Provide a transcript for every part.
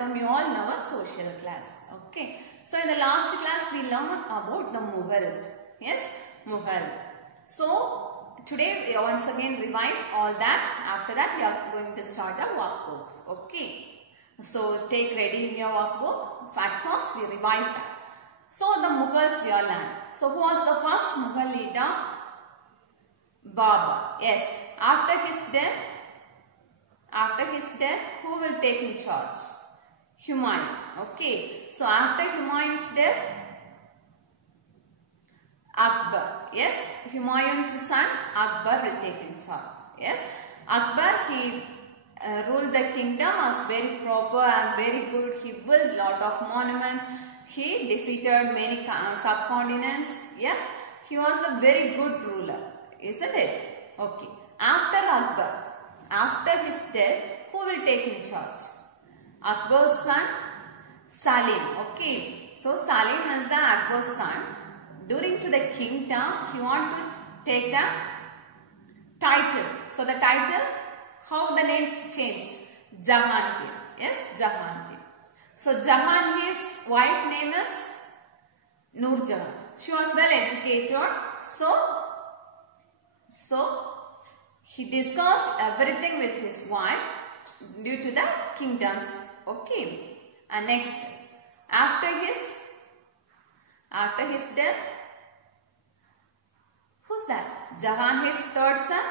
welcome you all in our social class. Okay. So in the last class we learned about the Mughals. Yes, Mughal. So today we once again revise all that. After that we are going to start our workbooks. Okay. So take ready in your workbook. At first we revise that. So the Mughals we all learned. So who was the first Mughal leader? Babur. Yes. After his death, who will take in charge? Humayun. Okay. So after Humayun's death, Akbar. Yes. Humayun's son Akbar will take in charge. Yes. Akbar, he ruled the kingdom, was very proper and very good. He built lot of monuments. He defeated many subcontinents. Yes. He was a very good ruler. Isn't it? Okay. After Akbar, after his death, who will take in charge? Akbar's son, Salim. Okay. So Salim is the Akbar's son. During to the kingdom, he want to take the title. So the title, how the name changed? Jahangir. Yes, Jahangir. So Jahangir's wife name is Nurjahan. She was well educated. So he discussed everything with his wife due to the kingdoms. Okay. And next, after his death, who's that? Jahangir's third son,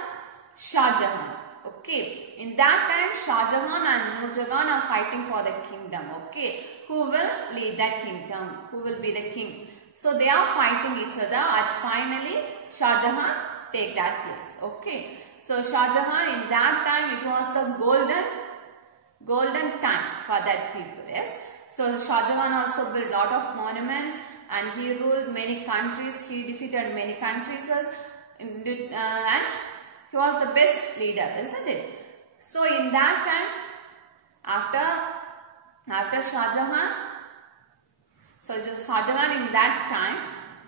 Shah Jahan. Okay. In that time, Shah Jahan and Nur Jahan are fighting for the kingdom. Okay. Who will lead that kingdom? Who will be the king? So they are fighting each other and finally Shah Jahan take that place. Okay. So Shah Jahan, in that time it was the golden time for that people. Yes. So Shah Jahan also built lot of monuments and he ruled many countries. He defeated many countries and he was the best leader, isn't it? So in that time, after Shah Jahan, so Shah Jahan in that time,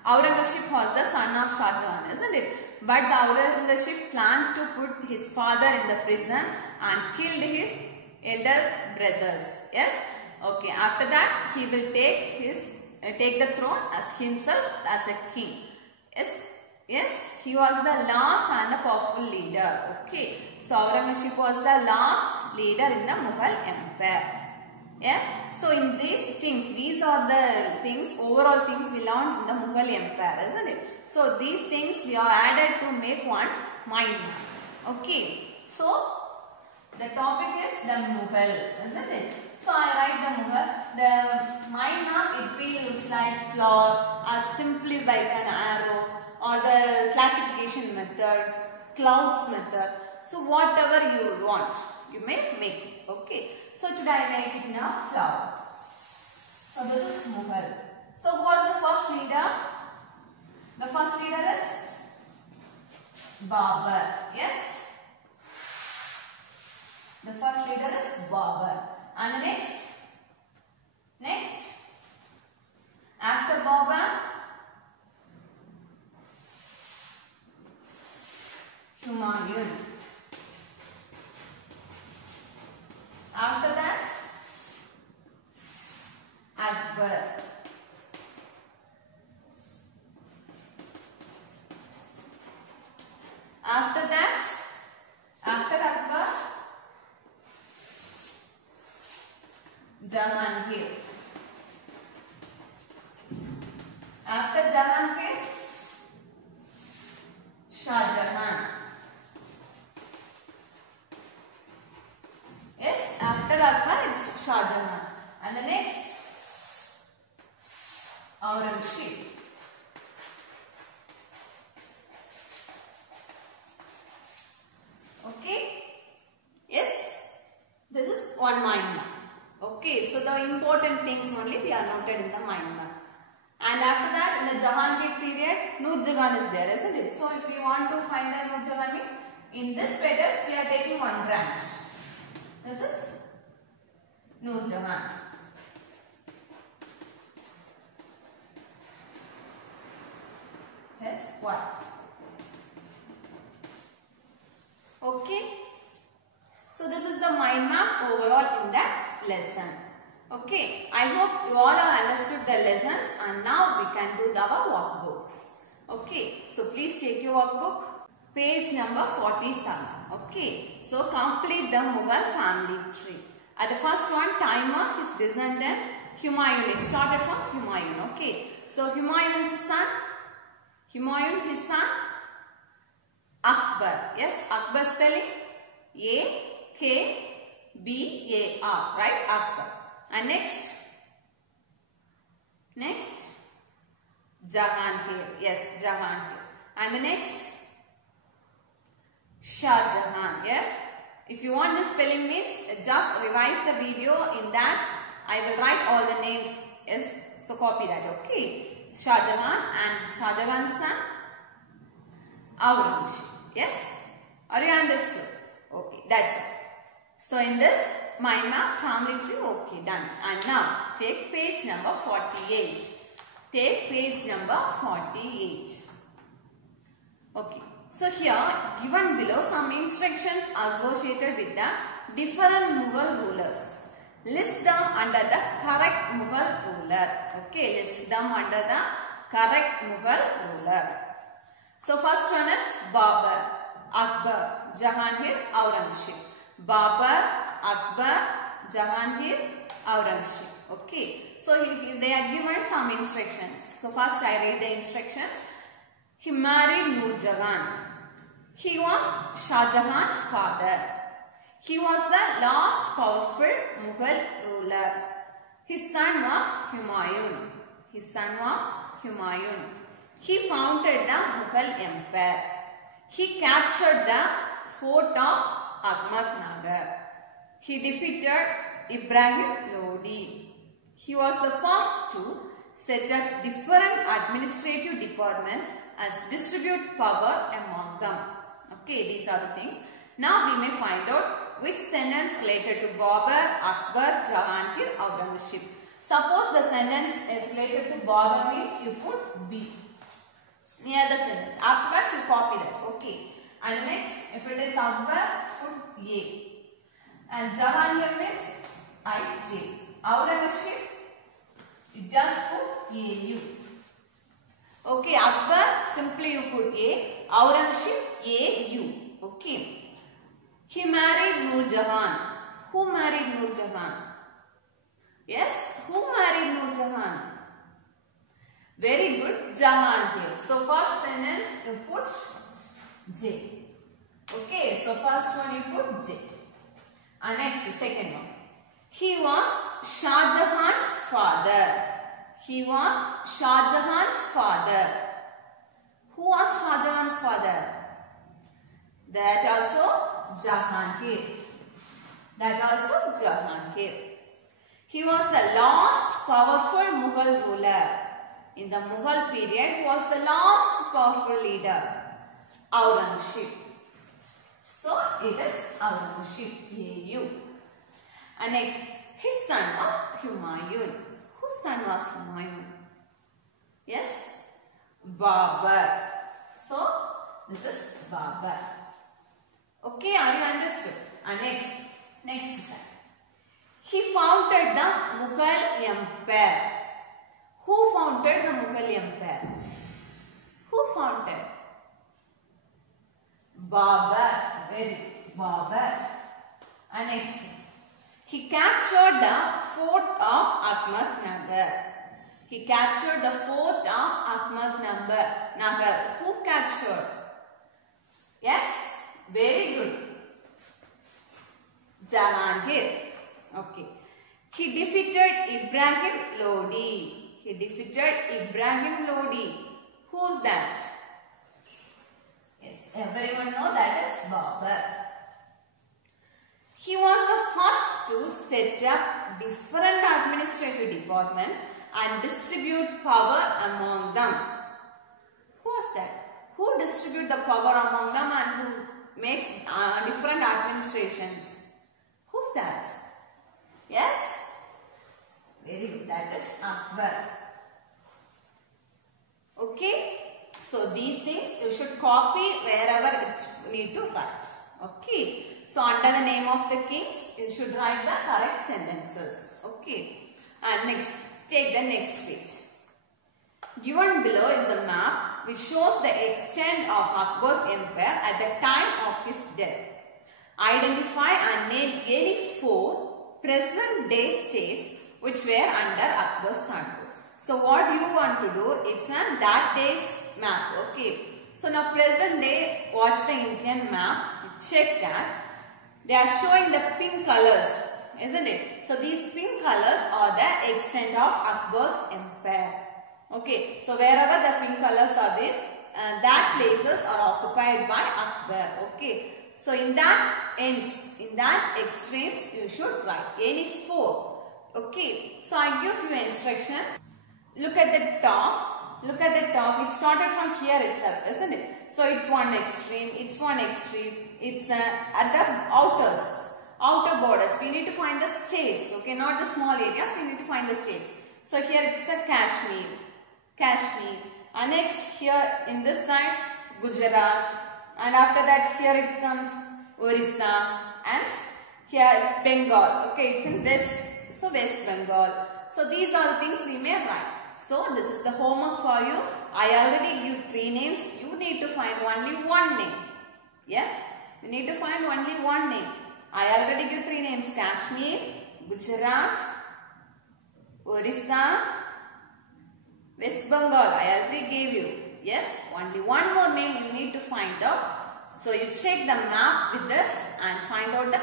Aurangzeb was the son of Shah Jahan, isn't it? But the Aurangzeb planned to put his father in the prison and killed his elder brothers. Yes. Okay. After that, he will take the throne as himself as a king. Yes. Yes. He was the last and the powerful leader. Okay. So Aurangzeb was the last leader in the Mughal Empire. Yeah. So in these are the things, overall things we learned in the Mughal Empire, isn't it? So these things we are added to make one mind map. Okay. So the topic is the Mughal, isn't it? So I write the Mughal. The mind map, it looks like flower or simply like an arrow or the classification method, clouds method. So whatever you want, you may make it. Okay. So today I make it in a flower. So this is Mughal. So who was the first leader? The first leader is Babur. Yes. The first leader is Babur. And the next, after Babur, Humayun. After that, Akbar. After that, after Akbar, Jahangir. After Jahangir, Shah Jahan. Yes, after Akbar it's Shah Jahan. And the next, Aurangzeb. Okay. Yes, this is one mind map. Okay, so the important things only we are noted in the mind map. And after that, in the Jahangir period, Nur Jahan is there, isn't it? So if we want to find out Nur Jahan means, in this petals we are taking one branch. This is Nur Jahan. Yes, what? Okay. So this is the mind map overall in that lesson. Okay, I hope you all have understood the lessons and now we can do our workbooks. Okay, so please take your workbook, page number 47. Okay, so complete the Mughal family tree. At the first one, Taimur, his descendant, Humayun. It started from Humayun. Okay, so Humayun's son, his son, Akbar. Yes, Akbar spelling A-K-B-A-R. Right, Akbar. And next, Jahangir. Yes, Jahangir. And the next, Shah Jahan. Yes. If you want the spelling means, just revise the video. In that, I will write all the names. Yes. So copy that. Okay. Shah Jahan and Shah Jahan's son, Aurangzeb. Yes. Are you understood? Okay. That's it. So in this, Maima family tree. Okay. Done. And now, take page number 48. Take page number 48. Okay. So here given below some instructions associated with the different Mughal rulers. List them under the correct Mughal ruler. Okay, list them under the correct Mughal ruler. So first one is Babur, Akbar, Jahangir, Aurangzeb. Babur, Akbar, Jahangir, Aurangzeb. Okay, so they are given some instructions. So first I read the instructions. He married Nur Jahan. He was Shah Jahan's father. He was the last powerful Mughal ruler. His son was Humayun. He founded the Mughal Empire. He captured the fort of Ahmednagar. He defeated Ibrahim Lodi. He was the first to set up different administrative departments as distribute power among them. Okay, these are the things. Now we may find out which sentence related to Babur, Akbar, Jahangir, Aurangzeb. Suppose the sentence is related to Babur means you put B near the sentence. Afterwards you copy that. Okay. And next, if it is Akbar, put A. And Jahangir means I-J. Aurangzeb, you just put A-U. Okay, Akbar, simply you put A. Aurangzeb, A-U. Okay. He married Nur Jahan. Who married Nur Jahan? Yes, who married Nur Jahan? Very good, Jahangir. So first sentence you put J. Okay, so first one you put J. And next, second one. He was Shah Jahan's father. He was Shah Jahan's father. Who was Shah Jahan's father? That also Jahangir. He was the last powerful Mughal ruler. In the Mughal period, he was the last powerful leader. Aurangzeb. So it is Aurangzeb. A-U. And next, his son was Humayun. Whose son was Humayun? Yes? Babur. So, this is Babur. Okay, are you understood? And next side. He founded the Mughal Empire. Who founded the Mughal Empire? Who founded? Babur. Very good. Babur. And next. He captured the fort of Ahmednagar. Who captured? Yes, very good. Jahangir. Okay. He defeated Ibrahim Lodi. Who's that? Yes, everyone knows that is Babur. He was the first to set up different administrative departments and distribute power among them. Who was that? Who distribute the power among them and who makes different administrations? Who's that? Yes? Very good. That is Akbar. Okay? So these things you should copy wherever it need to write. Okay? So under the name of the kings, you should write the correct sentences. Okay? Next, take the next page. Given below is a map which shows the extent of Akbar's empire at the time of his death. Identify and name any 4 present day states which were under Akbar's control. So what you want to do, it's a that day's map. Okay. So now present day, what's the Indian map? You check that. They are showing the pink colors, isn't it? So these pink colors are the extent of Akbar's empire. Okay. So wherever the pink colors are this, that places are occupied by Akbar. Okay. So in that ends, in that extremes, you should write any 4. Okay. So I give you instructions. Look at the top. Look at the top. It started from here itself, isn't it? So it's one extreme. It's one extreme. It's at the outer borders. We need to find the states. Okay, not the small areas. We need to find the states. So here it's the Kashmir. And next here in this side, Gujarat. And after that here it comes Orissa. And here it's Bengal. Okay, it's in West. So West Bengal. So these are the things we may write. So this is the homework for you. I already give 3 names. You need to find only 1 name. Yes? You need to find only 1 name. I already give 3 names. Kashmir, Gujarat, Orissa, West Bengal. I already gave you. Yes? Only 1 more name you need to find out. So you check the map with this and find out the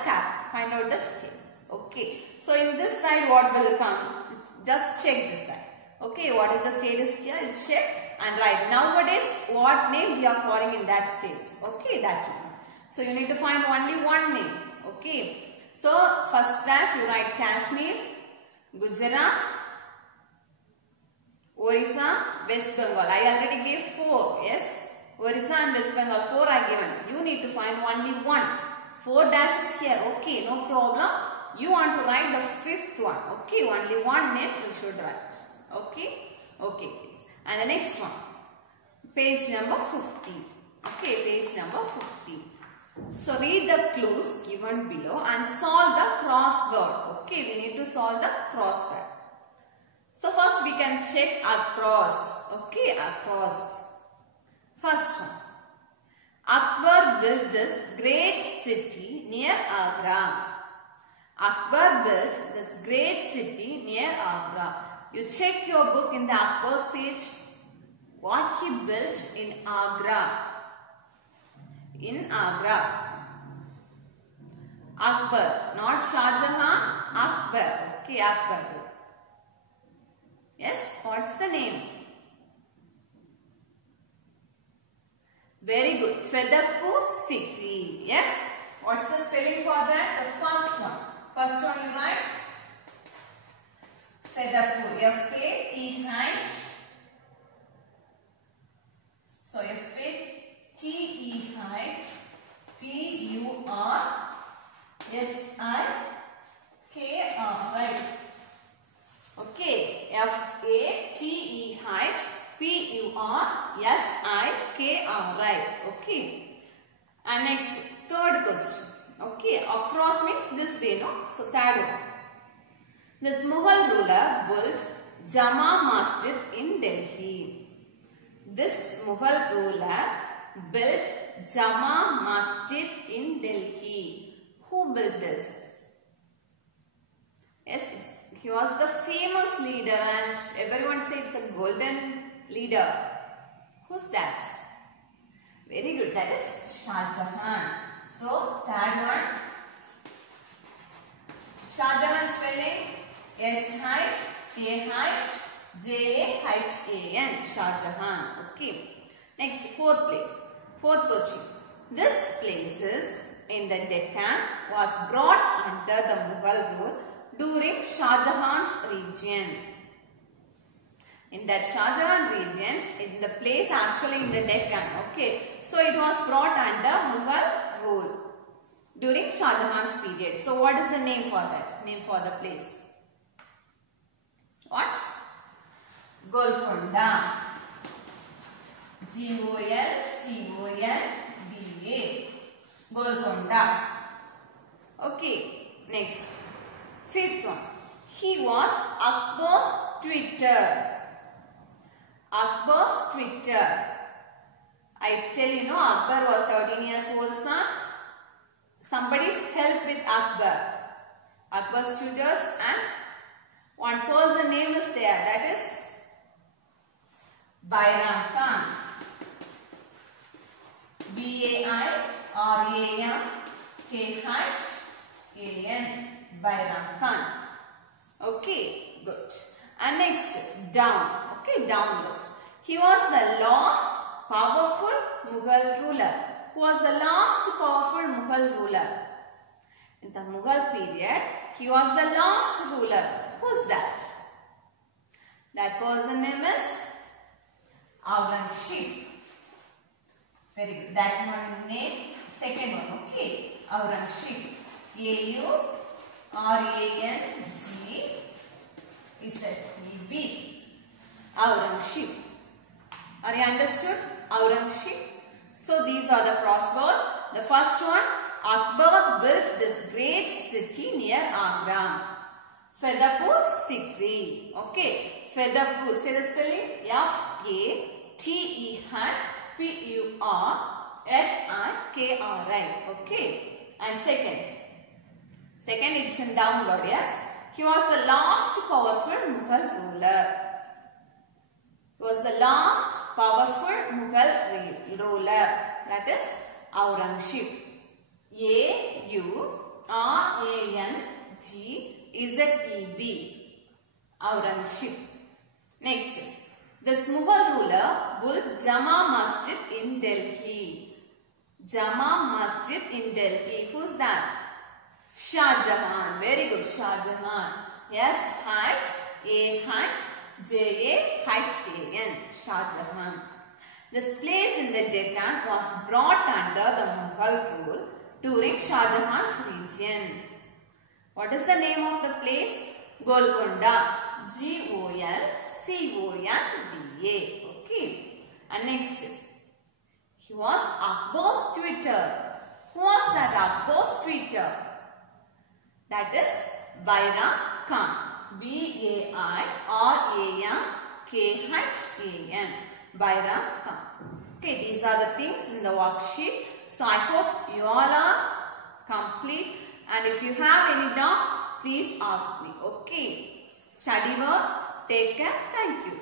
find out the state. Okay. So in this side what will come? Just check this side. Okay, what is the status here? You check and write. Nowadays, what name we are calling in that states? Okay, that one. So you need to find only 1 name. Okay. So first dash you write Kashmir, Gujarat, Orissa, West Bengal. I already gave 4. Yes, Orissa and West Bengal 4 are given. You need to find only 1. 4 dashes here. Okay, no problem. You want to write the 5th one. Okay, only 1 name you should write. Okay, okay kids. And the next one, page number 50. Okay, page number 50. So read the clues given below and solve the crossword. Okay, we need to solve the crossword. So first we can check across. Okay, across. First one. Akbar built this great city near Agra. Akbar built this great city near Agra. You check your book in the Akbar's page. What he built in Agra. In Agra. Akbar. Not Shah Jahan. Akbar. Okay, Akbar. Yes, what's the name? Very good. Faidatpur city. Yes. What's the spelling for that? The first one. First one you write. Faidatpur. F-A-T-H. So F-A-T-H-P-U-R-S-I-K-R. Right. Okay. F-A-T-E-H-P-U-R-S-I-K-R. Right. Okay. And next, third question. Okay. Across means this way, no? So third one. This Mughal ruler built Jama Masjid in Delhi. This Mughal ruler built Jama Masjid in Delhi. Who built this? Yes, he was the famous leader and everyone says it's a golden leader. Who's that? Very good. That is Shah Jahan. So, third one. Shah Jahan spelling S-H-A-H-J-A-H-A-N. Shah Jahan. Okay. Next, fourth place. Fourth question. This places in the Deccan was brought under the Mughal rule during Shah Jahan's region. In that Shah Jahan region, in the place actually in the Deccan. Okay. So, it was brought under Mughal rule during Shah Jahan's period. So, what is the name for that? Name for the place? What? Golconda. G-O-L-C-O-N-D-A. Golconda. Okay. Next. Fifth one. He was Akbar's tutor. Akbar's tutor. I tell you, Akbar was 13 years old son. Somebody's helped with Akbar. Akbar's tutors, and one person name is there, that is Bairam Khan. B-A-I-R-A-M-K-H-A-N. Bairam Khan. Okay, good. And next, down. Okay, downwards. He was the last powerful Mughal ruler. Who was the last powerful Mughal ruler? In the Mughal period, he was the last ruler. Who's that? That person name is Aurangzeb. Very good. That one name, second one, okay. Aurangzeb. A-U-R-A-N-G-Z-E-B. Aurangzeb. Are you understood? Aurangzeb. So these are the crosswords. The first one, Akbar built this great city near Agra. Fatehpur Sikri. Okay. Fatehpur. Say the spelling. F-A-T-E-H-P-U-R-S-I-K-R-I. Okay. And second it's in downward. Yes. He was the last powerful Mughal ruler. He was the last powerful Mughal ruler. That is Aurangzeb. A-U-R-A-N-G-Z-E-B. Aurangzeb. Next, this Mughal ruler built Jama Masjid in Delhi. Jama Masjid in Delhi. Who's that? Shah Jahan. Very good, Shah Jahan. Yes, H-A-H-J-A-H-A-N. Shah Jahan. This place in the Deccan was brought under the Mughal rule during Shah Jahan's region. What is the name of the place? Golconda. G-O-L-C-O-N-D-A. Okay. And next, he was Akbar's tutor. Who was that Akbar's tutor? That is Bairam Khan. B-A-I-R-A-M-K-H-A-N. Bairam Khan. Okay, these are the things in the worksheet. So I hope you all are complete. And if you have any doubt, please ask me. Okay. Study well. Take care. Thank you.